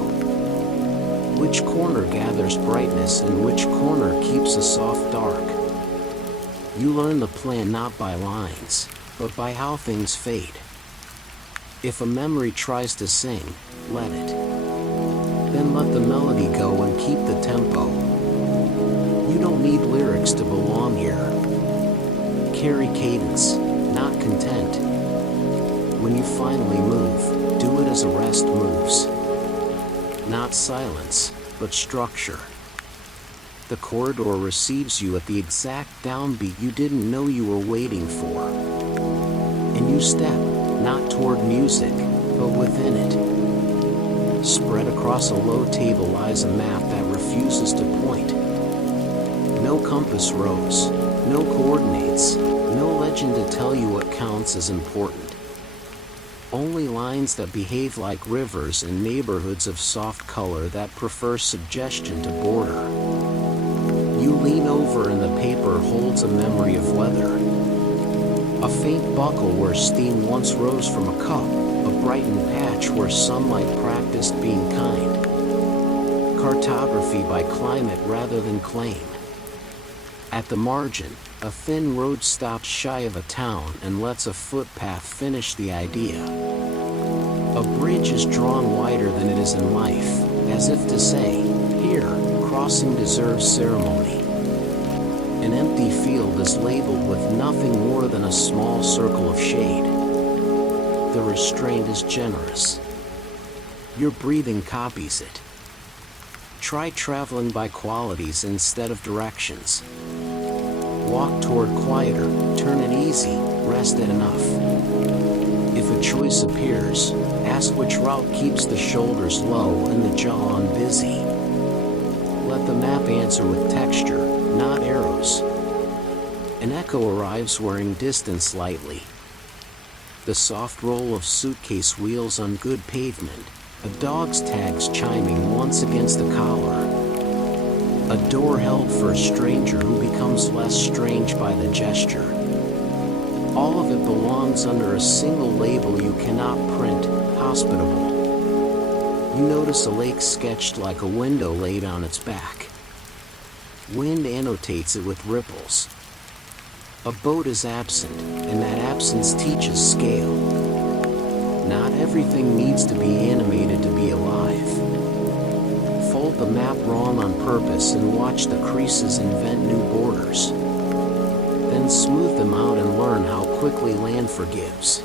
Which corner gathers brightness and which corner keeps a soft dark? You learn the plan not by lines, but by how things fade. If a memory tries to sing, let it. Then let the melody go and keep the tempo. You don't need lyrics to belong here. Carry cadence, not content. When you finally move, do it as a rest moves. Not silence, but structure. The corridor receives you at the exact downbeat you didn't know you were waiting for. And you step, not toward music, but within it. Spread across a low table lies a map that refuses to point. No compass rose, no coordinates, no legend to tell you what counts as important. Only lines that behave like rivers in neighborhoods of soft color that prefer suggestion to border. You lean over and the paper holds a memory of weather. A faint buckle where steam once rose from a cup, a brightened patch where sunlight practiced being kind. Cartography by climate rather than claim. At the margin, a thin road stops shy of a town and lets a footpath finish the idea. A bridge is drawn wider than it is in life, as if to say, here, crossing deserves ceremony. An empty field is labeled with nothing more than a small circle of shade. The restraint is generous. Your breathing copies it. Try traveling by qualities instead of directions. Walk toward quieter, turn it easy, rest it enough. If a choice appears, ask which route keeps the shoulders low and the jaw on busy. Let the map answer with texture, not arrows. An echo arrives wearing distance lightly. The soft roll of suitcase wheels on good pavement, a dog's tags chiming once against the collar. A door held for a stranger who becomes less strange by the gesture. All of it belongs under a single label you cannot print: hospitable. You notice a lake sketched like a window laid on its back. Wind annotates it with ripples. A boat is absent, and that absence teaches scale. Not everything needs to be animated to be alive. Fold the map wrong on purpose and watch the creases invent new borders. Then smooth them out and learn how quickly land forgives.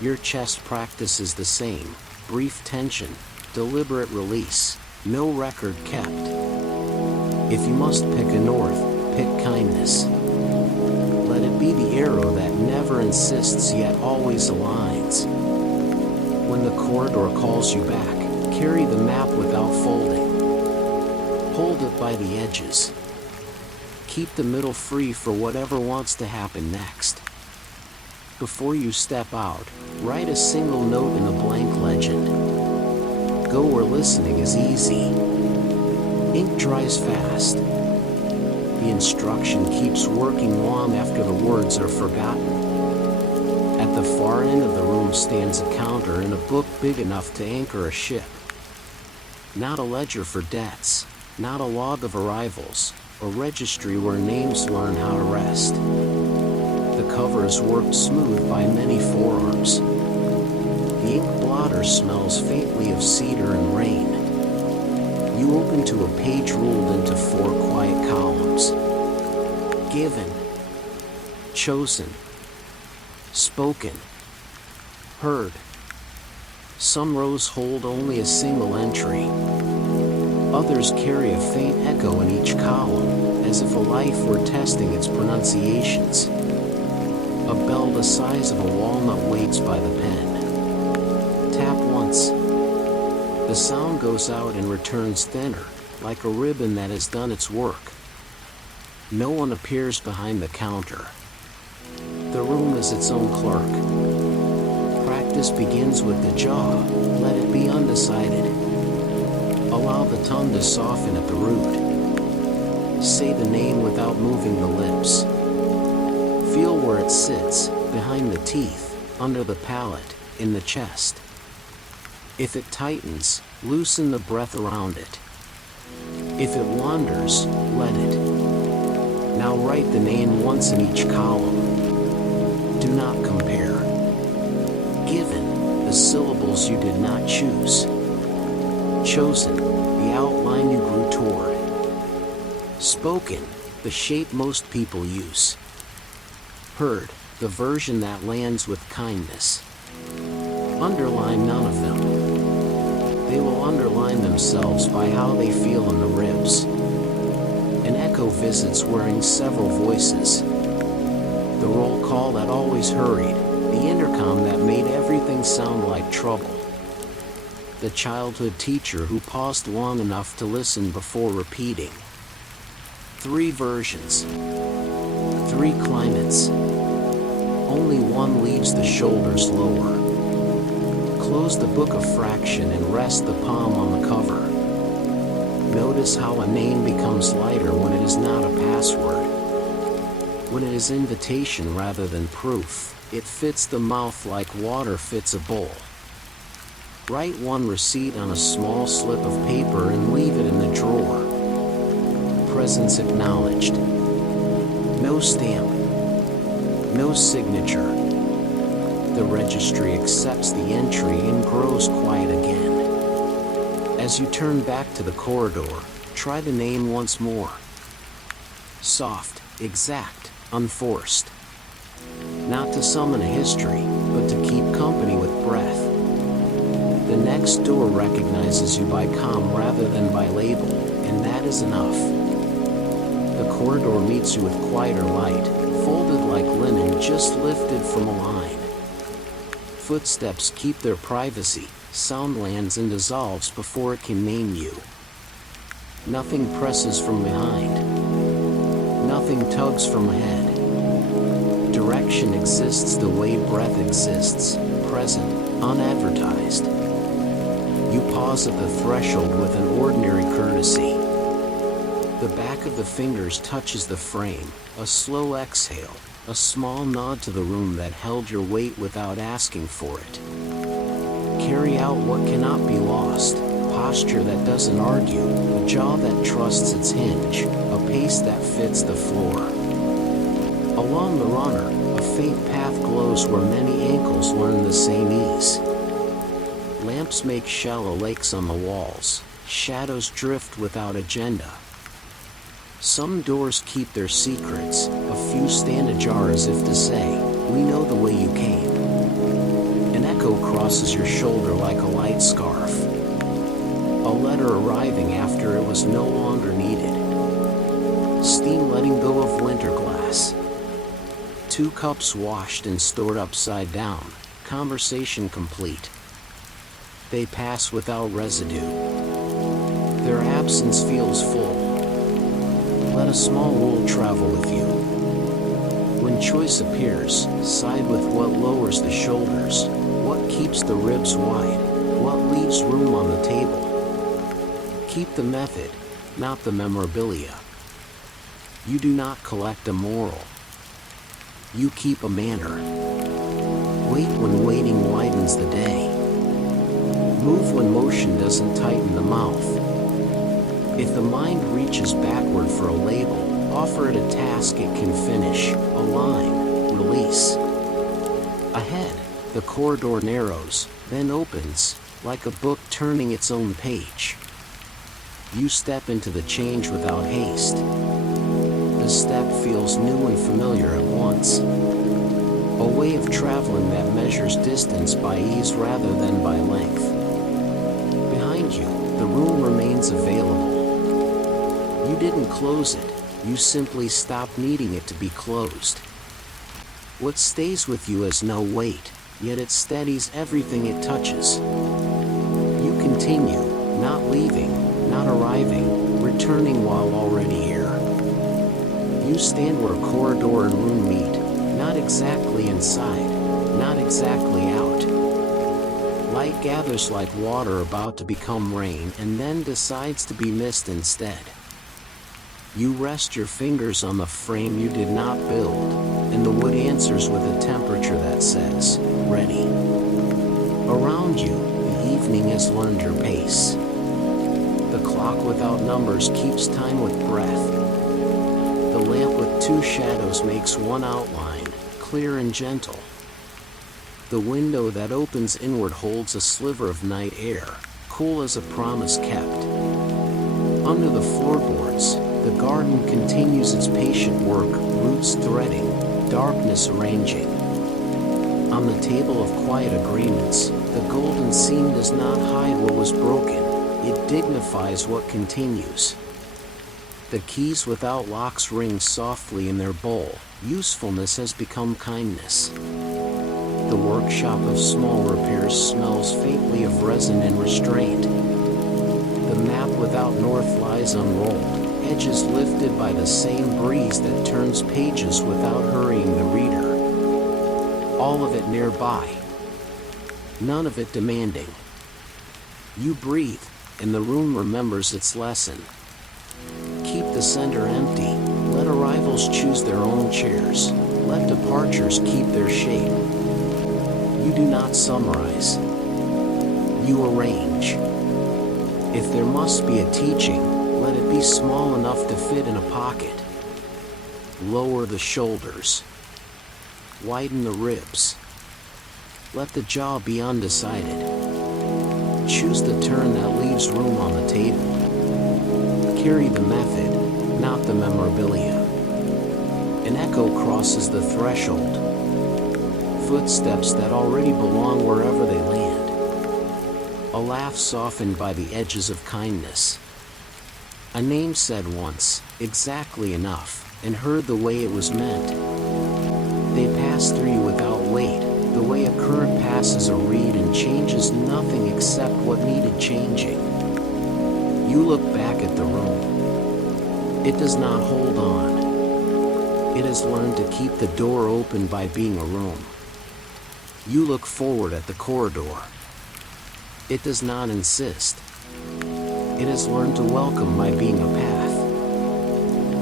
Your chest practice is the same: brief tension, deliberate release, no record kept. If you must pick a north, pick kindness. Let it be the arrow that never insists yet always aligns. When the corridor calls you back, carry the map without folding. Hold it by the edges. Keep the middle free for whatever wants to happen next. Before you step out, write a single note in a blank legend. Go where listening is easy. Ink dries fast. The instruction keeps working long after the words are forgotten. At the far end of the room stands a counter and a book big enough to anchor a ship. Not a ledger for debts, not a log of arrivals, a registry where names learn how to rest. The cover is worked smooth by many forearms. The ink blotter smells faintly of cedar and rain. You open to a page ruled into 4 quiet columns. Given, chosen, spoken, heard. Some rows hold only a single entry. Others carry a faint echo in each column, as if a life were testing its pronunciations. A bell the size of a walnut waits by the pen. Tap once. The sound goes out and returns thinner, like a ribbon that has done its work. No one appears behind the counter. The room is its own clerk. Practice begins with the jaw. Let it be undecided. Allow the tongue to soften at the root. Say the name without moving the lips. Feel where it sits, behind the teeth, under the palate, in the chest. If it tightens, loosen the breath around it. If it wanders, let it. Now write the name once in each column. Do not compare. Given, the syllables you did not choose. Chosen, the outline you grew toward. Spoken, the shape most people use. Heard, the version that lands with kindness. Underline none of them. They will underline themselves by how they feel in the ribs. An echo visits wearing several voices. The roll call that always hurried, the intercom that made everything sound like trouble. The childhood teacher who paused long enough to listen before repeating. 3 versions. 3 climates. Only one leaves the shoulders lower. Close the book of fraction and rest the palm on the cover. Notice how a name becomes lighter when it is not a password. When it is invitation rather than proof, it fits the mouth like water fits a bowl. Write one receipt on a small slip of paper and leave it in the drawer. Presence acknowledged. No stamp. No signature. The registry accepts the entry and grows quiet again. As you turn back to the corridor, try the name once more. Soft, exact, unforced. Not to summon a history, but to keep company with breath. The next door recognizes you by com rather than by label, and that is enough. The corridor meets you with quieter light, folded like linen just lifted from a line. Footsteps keep their privacy, sound lands and dissolves before it can name you. Nothing presses from behind. Nothing tugs from ahead. Direction exists the way breath exists, present, unadvertised. You pause at the threshold with an ordinary courtesy. The back of the fingers touches the frame, a slow exhale, a small nod to the room that held your weight without asking for it. Carry out what cannot be lost, posture that doesn't argue, a jaw that trusts its hinge, a pace that fits the floor. Along the runner, a faint path glows where many ankles learn the same ease. Lamps make shallow lakes on the walls, shadows drift without agenda. Some doors keep their secrets, a few stand ajar as if to say, "We know the way you came." An echo crosses your shoulder like a light scarf. A letter arriving after it was no longer needed. Steam letting go of winter glass. 2 cups washed and stored upside down, conversation complete. They pass without residue. Their absence feels full. Let a small rule travel with you. When choice appears, side with what lowers the shoulders, what keeps the ribs wide, what leaves room on the table. Keep the method, not the memorabilia. You do not collect a moral. You keep a manner. Wait when waiting widens the day. Move when motion doesn't tighten the mouth. If the mind reaches backward for a label, offer it a task it can finish, a line, release. Ahead, the corridor narrows, then opens, like a book turning its own page. You step into the change without haste. The step feels new and familiar at once. A way of traveling that measures distance by ease rather than by length. Behind you, the room remains available. You didn't close it, you simply stopped needing it to be closed. What stays with you has no weight, yet it steadies everything it touches. You continue, not leaving, not arriving, returning while already here. You stand where corridor and room meet, not exactly inside, not exactly out. Light gathers like water about to become rain and then decides to be mist instead. You rest your fingers on the frame you did not build, and the wood answers with a temperature that says, "Ready." Around you, the evening has learned your pace. The clock without numbers keeps time with breath. The lamp with 2 shadows makes one outline, clear and gentle. The window that opens inward holds a sliver of night air, cool as a promise kept. Under the floorboards, the garden continues its patient work, roots threading, darkness arranging. On the table of quiet agreements, the golden seam does not hide what was broken, it dignifies what continues. The keys without locks ring softly in their bowl, usefulness has become kindness. The workshop of small repairs smells faintly of resin and restraint. The map without north lies unrolled, edges lifted by the same breeze that turns pages without hurrying the reader. All of it nearby, none of it demanding. You breathe, and the room remembers its lesson. Keep the center empty, let arrivals choose their own chairs, let departures keep their shape. You do not summarize. You arrange. If there must be a teaching, let it be small enough to fit in a pocket. Lower the shoulders. Widen the ribs. Let the jaw be undecided. Choose the turn that leaves room on the table. Carry the method, not the memorabilia. An echo crosses the threshold. Footsteps that already belong wherever they land. A laugh softened by the edges of kindness. A name said once, exactly enough, and heard the way it was meant. They pass through you without weight, the way a current passes a reed and changes nothing except what needed changing. You look back at the room. It does not hold on. It has learned to keep the door open by being a room. You look forward at the corridor. It does not insist. It has learned to welcome by being a path.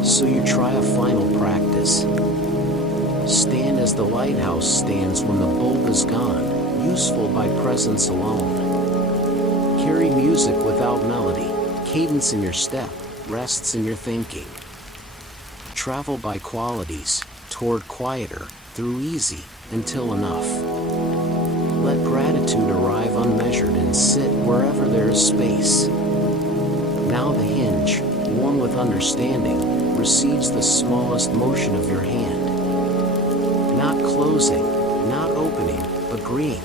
So you try a final practice. Stand as the lighthouse stands when the bulb is gone, useful by presence alone. Carry music without melody, cadence in your step, rests in your thinking. Travel by qualities, toward quieter, through easy, until enough. Let gratitude arrive unmeasured and sit wherever there is space. Now the hinge, worn with understanding, receives the smallest motion of your hand. Not closing, not opening, agreeing.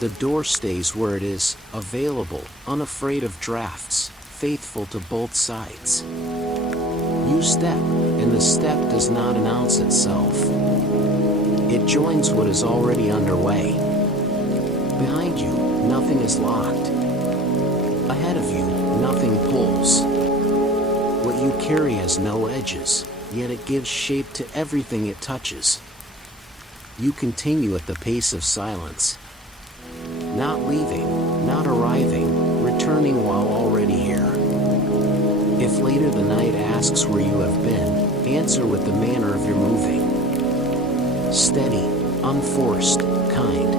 The door stays where it is, available, unafraid of drafts, faithful to both sides. You step, and the step does not announce itself. It joins what is already underway. Behind you, nothing is locked. Ahead of you, nothing pulls. What you carry has no edges, yet it gives shape to everything it touches. You continue at the pace of silence. Not leaving, not arriving, returning while already here. If later the night asks where you have been, answer with the manner of your moving. Steady, unforced, kind.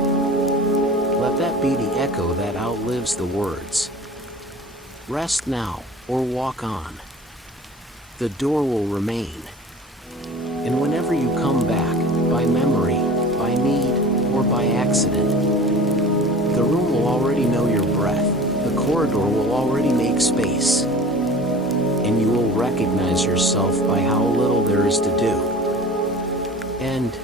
Let that be the echo that outlives the words. Rest now, or walk on. The door will remain. And whenever you come back, by memory, by need, or by accident, the room will already know your breath, the corridor will already make space, and you will recognize yourself by how little there is to do. And